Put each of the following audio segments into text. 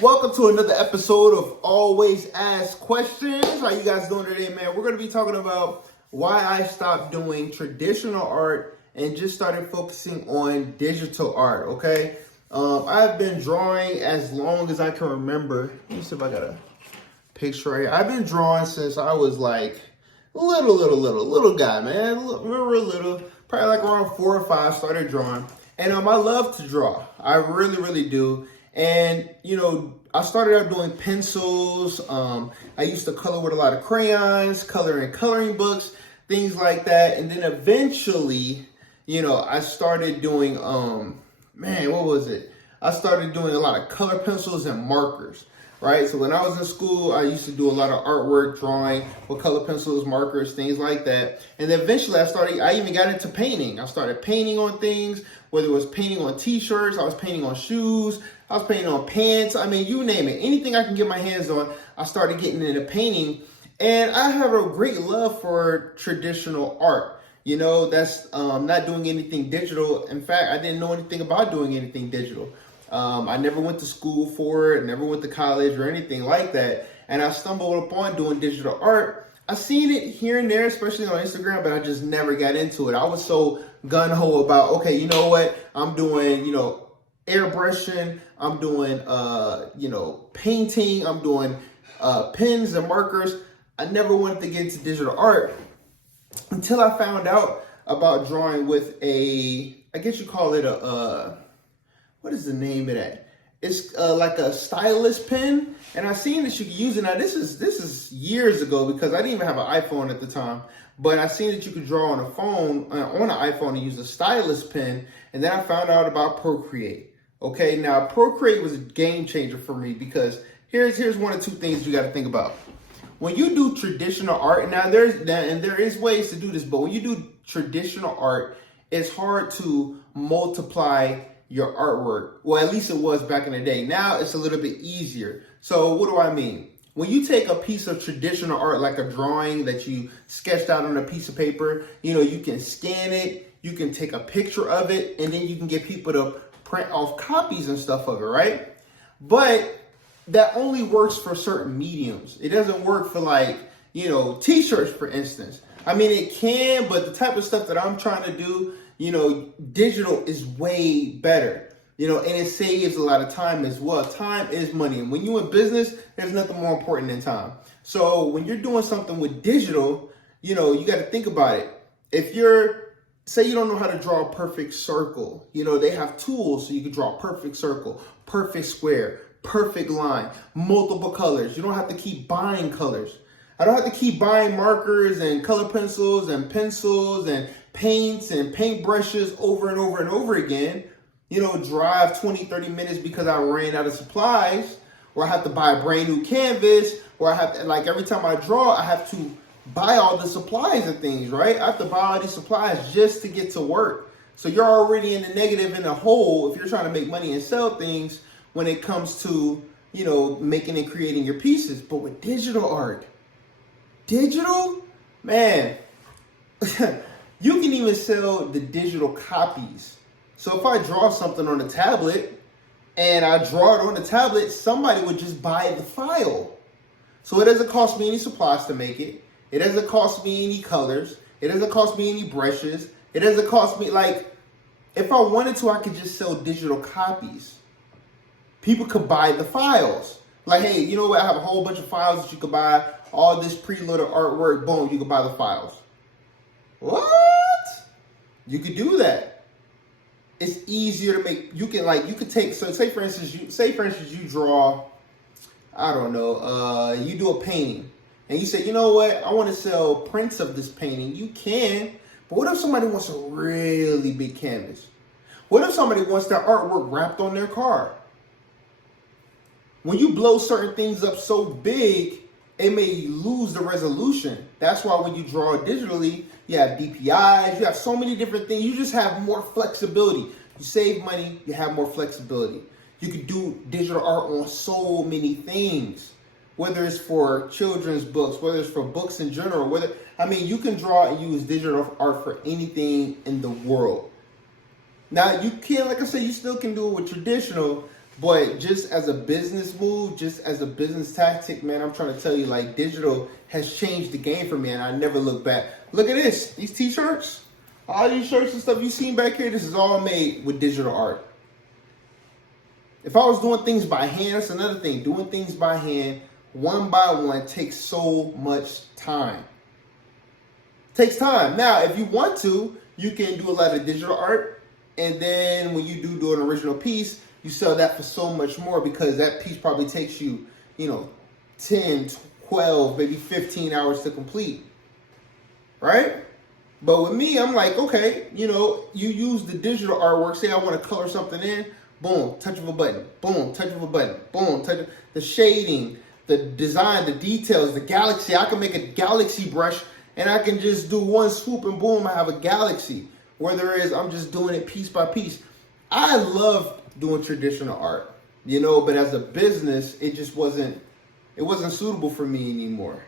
Welcome to another episode of Always Ask Questions. How you guys doing today, man? We're going to be talking about why I stopped doing traditional art and just started focusing on digital art, okay? I've been drawing as long as I can remember. Let me see if I got a picture right here. I've been drawing since I was like little guy, man. Real little, probably like around 4 or 5, started drawing. And I love to draw. I really do. And, I started out doing pencils. I used to color with a lot of crayons, color in coloring books, things like that. And then eventually, I started doing, what was it? I started doing a lot of color pencils and markers, right? So when I was in school, I used to do a lot of artwork, drawing with color pencils, markers, things like that. And then eventually I even got into painting. I started painting on things, whether it was painting on t-shirts, I was painting on shoes, I was painting on pants. I mean, you name it. Anything I can get my hands on, I started getting into painting. And I have a great love for traditional art. That's not doing anything digital. In fact, I didn't know anything about doing anything digital. I never went to school for it, never went to college or anything like that. And I stumbled upon doing digital art. I seen it here and there, especially on Instagram, but I just never got into it. I was so gung-ho about, okay, you know what? I'm doing, airbrushing, I'm doing, painting, I'm doing pens and markers. I never wanted to get into digital art until I found out about drawing with I guess you call it what is the name of that? It's like a stylus pen, and I seen that you could use it. Now this is years ago because I didn't even have an iPhone at the time, but I seen that you could draw on a phone, on an iPhone, and use a stylus pen, and then I found out about Procreate. Okay, now Procreate was a game changer for me because here's one of two things you got to think about. When you do traditional art, now there is ways to do this, but when you do traditional art, it's hard to multiply your artwork. Well, at least it was back in the day. Now it's a little bit easier. So what do I mean? When you take a piece of traditional art, like a drawing that you sketched out on a piece of paper, you can scan it, you can take a picture of it, and then you can get people to print off copies and stuff of it, right? But that only works for certain mediums. It doesn't work for t-shirts, for instance. I mean, it can, but the type of stuff that I'm trying to do, digital is way better, and it saves a lot of time as well. Time is money. And when you're in business, there's nothing more important than time. So when you're doing something with digital, you got to think about it. If say you don't know how to draw a perfect circle, they have tools so you can draw a perfect circle, perfect square, perfect line, multiple colors. You don't have to keep buying colors. I don't have to keep buying markers and color pencils and paints and paint brushes over and over and over again. Drive 20, 30 minutes because I ran out of supplies, or I have to buy a brand new canvas, or I have to, every time I draw, I have to buy all the supplies and things, right? I have to buy all these supplies just to get to work. So you're already in the negative, in the hole, if you're trying to make money and sell things when it comes to, making and creating your pieces. But with digital art, man, you can even sell the digital copies. So if I draw something on a tablet and I draw it on the tablet, somebody would just buy the file. So it doesn't cost me any supplies to make it. It doesn't cost me any colors. It doesn't cost me any brushes. It doesn't cost me, if I wanted to, I could just sell digital copies. People could buy the files. Hey, you know what? I have a whole bunch of files that you could buy. All this preloaded artwork, boom, you could buy the files. What? You could do that. It's easier to make. You could take. So say for instance, you draw. I don't know. You do a painting, and you say, you know what? I want to sell prints of this painting. You can, but what if somebody wants a really big canvas? What if somebody wants their artwork wrapped on their car? When you blow certain things up so big, it may lose the resolution. That's why when you draw digitally, you have DPIs, you have so many different things. You just have more flexibility. You save money, you have more flexibility. You can do digital art on so many things, whether it's for children's books, whether it's for books in general, you can draw and use digital art for anything in the world. Now, you can, like I said, you still can do it with traditional, But just as a business move, just as a business tactic, man, I'm trying to tell you, like, digital has changed the game for me, and I never look back. Look at this. These t-shirts, all these shirts and stuff you seen back here, this is all made with digital art. If I was doing things by hand, that's another thing. Doing things by hand, one by one, takes so much time. Takes time. Now, if you want to, you can do a lot of digital art, and then when you do an original piece, you sell that for so much more, because that piece probably takes you, 10, 12, maybe 15 hours to complete, right? But with me, I'm like, okay, you use the digital artwork. Say I want to color something in, boom, touch of a button, boom, touch of a button, boom, touch of the shading, the design, the details, the galaxy. I can make a galaxy brush, and I can just do one swoop, and boom, I have a galaxy. Whereas I'm just doing it piece by piece. I love doing traditional art, but as a business, it wasn't suitable for me anymore.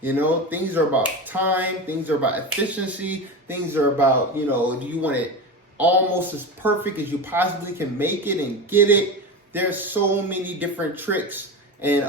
Things are about time, things are about efficiency, things are about, do you want it almost as perfect as you possibly can make it and get it? There's so many different tricks and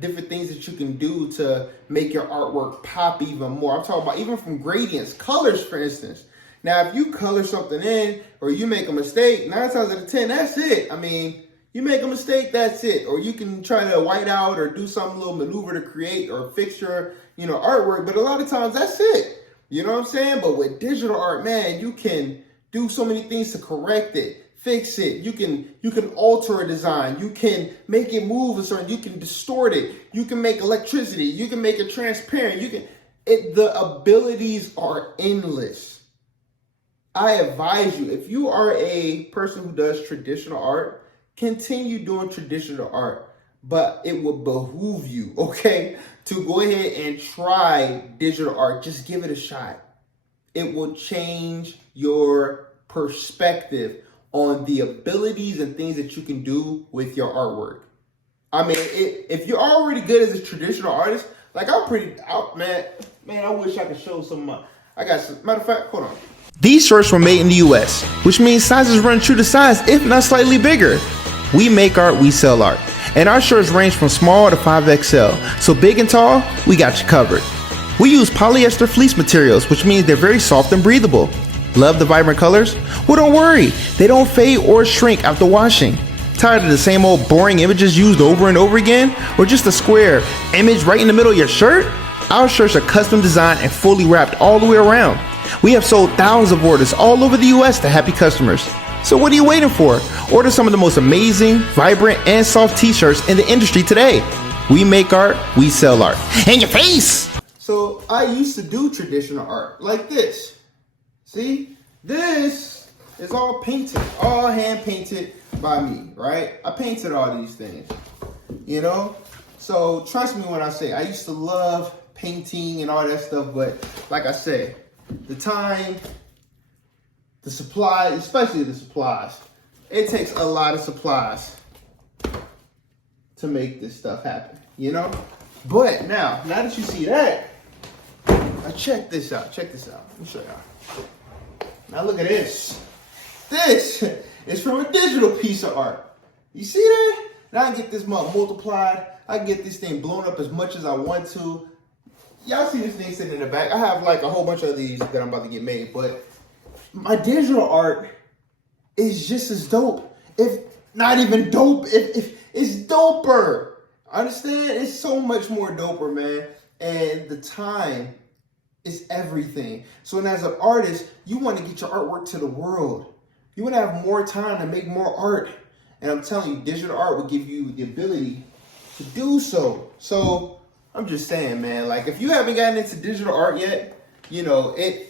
different things that you can do to make your artwork pop even more. I'm talking about even from gradients, colors, for instance. Now, if you color something in or you make a mistake, 9 times out of 10, that's it. I mean, you make a mistake, that's it. Or you can try to white out or do some little maneuver to create or fix your, artwork. But a lot of times, that's it. You know what I'm saying? But with digital art, man, you can do so many things to correct it, fix it. You can alter a design. You can make it move a certain. You can distort it. You can make electricity. You can make it transparent. The abilities are endless. I advise you, if you are a person who does traditional art, continue doing traditional art, but it will behoove you, okay, to go ahead and try digital art. Just give it a shot. It will change your perspective on the abilities and things that you can do with your artwork. I mean, if you're already good as a traditional artist, like I'm pretty out, man, I wish I could show some of matter of fact, hold on. These shirts were made in the US, which means sizes run true to size, if not slightly bigger. We make art, we sell art. And our shirts range from small to 5XL. So big and tall, we got you covered. We use polyester fleece materials, which means they're very soft and breathable. Love the vibrant colors? Well, don't worry, they don't fade or shrink after washing. Tired of the same old boring images used over and over again? Or just a square image right in the middle of your shirt? Our shirts are custom designed and fully wrapped all the way around. We have sold thousands of orders all over the US to happy customers. So what are you waiting for? Order some of the most amazing, vibrant, and soft t-shirts in the industry today. We make art, we sell art. In your face! So I used to do traditional art like this. See? This is all painted, all hand painted by me, right? I painted all these things, So trust me when I say I used to love painting and all that stuff, but like I said, the time, the supply, especially the supplies, it takes a lot of supplies to make this stuff happen, But now that you see that, now check this out. Let me show y'all. Now look at this. This is from a digital piece of art. You see that? Now I can get this multiplied. I can get this thing blown up as much as I want to. Y'all see this thing sitting in the back. I have like a whole bunch of these that I'm about to get made, but my digital art is just as dope. If not even dope, if it's doper. Understand? It's so much more doper, man. And the time is everything. So as an artist, you want to get your artwork to the world. You want to have more time to make more art. And I'm telling you, digital art will give you the ability to do so. So I'm just saying, man, like if you haven't gotten into digital art yet, it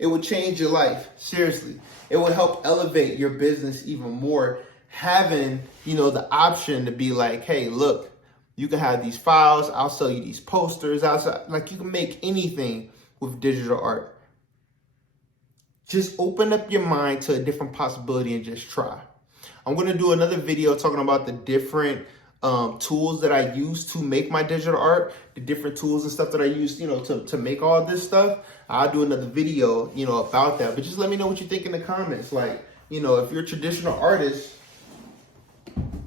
will change your life. Seriously. It will help elevate your business even more. Having, the option to be like, hey, look, you can have these files. I'll sell you these posters. Like you can make anything with digital art. Just open up your mind to a different possibility and just try. I'm going to do another video talking about the different tools that I use to make my digital art, the different tools and stuff that I use, to make all this stuff. I'll do another video, about that. But just let me know what you think in the comments. Like, if you're a traditional artist,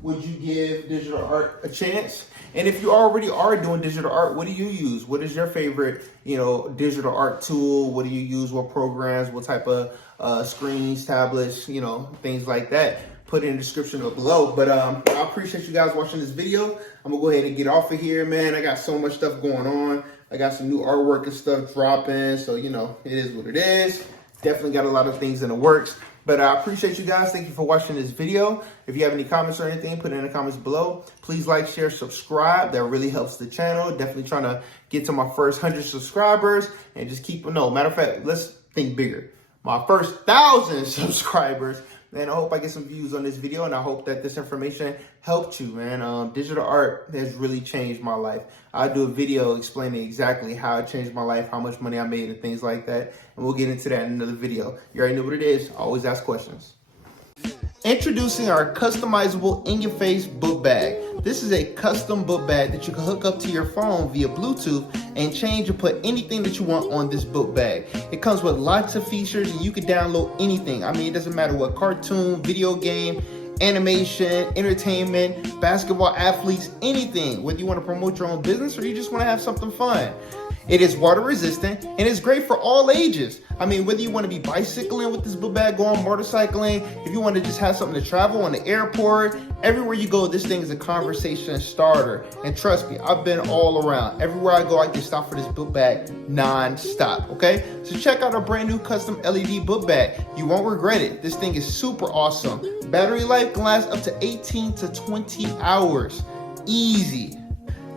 would you give digital art a chance? And if you already are doing digital art, what do you use? What is your favorite, digital art tool? What do you use? What programs? What type of screens, tablets, things like that? Put it in the description below. But I appreciate you guys watching this video. I'm gonna go ahead and get off of here, man. I got so much stuff going on. I got some new artwork and stuff dropping. So, it is what it is. Definitely got a lot of things in the works. But I appreciate you guys. Thank you for watching this video. If you have any comments or anything, put it in the comments below. Please like, share, subscribe. That really helps the channel. Definitely trying to get to my first 100 subscribers and just matter of fact, let's think bigger. My first 1,000 subscribers. Man, I hope I get some views on this video, and I hope that this information helped you, man. Digital art has really changed my life. I'll do a video explaining exactly how it changed my life, how much money I made, and things like that. And we'll get into that in another video. You already know what it is. Always ask questions. Introducing our customizable Inyoface book bag. This is a custom book bag that you can hook up to your phone via Bluetooth and change and put anything that you want on this book bag. It comes with lots of features and you can download anything. I mean, it doesn't matter what cartoon, video game, animation, entertainment, basketball athletes, anything. Whether you want to promote your own business or you just want to have something fun. It is water resistant and it's great for all ages. I mean, whether you want to be bicycling with this book bag, going motorcycling, if you want to just have something to travel on the airport, everywhere you go, this thing is a conversation starter. And trust me, I've been all around. Everywhere I go, I can stop for this book bag non-stop, okay? So check out our brand new custom LED book bag. You won't regret it. This thing is super awesome. Battery life can last up to 18 to 20 hours. Easy.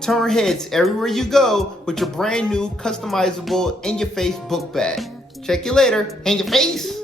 Turn heads everywhere you go with your brand new customizable Inyoface book bag. Check you later. Inyoface.